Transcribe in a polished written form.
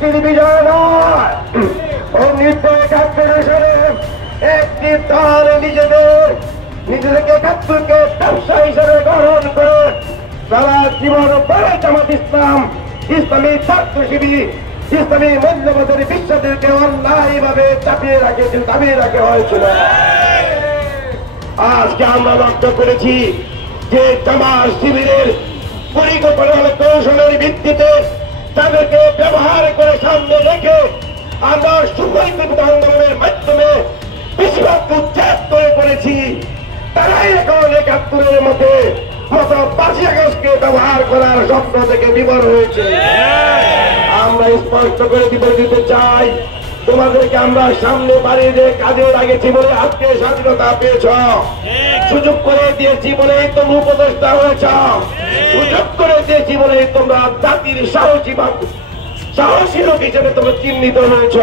গোষ্ঠীর বিজয় নয়। 1971 সালে একটি দল নিজেদেরকে 71কে ব্যবসা হিসেবে গ্রহণ করে সারা জীবন পরে জামাত ইসলাম, ইসলামী ছাত্র শিবির, ইসলামী মূল্যবোধের বিশ্বাসদেরকে অন্যায়ভাবে দাবিয়ে রাখা হয়েছিল। আজকে আমরা লক্ষ্য করেছি যে জামাত শিবিরের পরিকল্পনা কৌশলের ভিত্তিতে তাদেরকে ব্যবহার করে সামনে রেখে আমরা সুপরিকল্পিত আন্দোলনের মাধ্যমে বেশিরভাগ উচ্ছেদ করেছি। তারাই এখন 71-এর মতো 5ই আগস্টকে ব্যবহার করার স্বপ্ন থেকে বিবর হয়েছে। আমরা স্পষ্ট করে দিতে চাই, তোমাদেরকে আমরা সামনে বাড়িয়ে দিয়ে কাজে লাগিয়েছি বলে আজকে স্বাধীনতা পেয়েছ, সুযোগ করে দিয়েছি বলেই তোমরা উপদেষ্টা হয়েছ, সুযোগ করে দিয়েছি বলেই তোমরা জাতির সাহসী লোক হিসেবে তোমরা চিহ্নিত হয়েছ।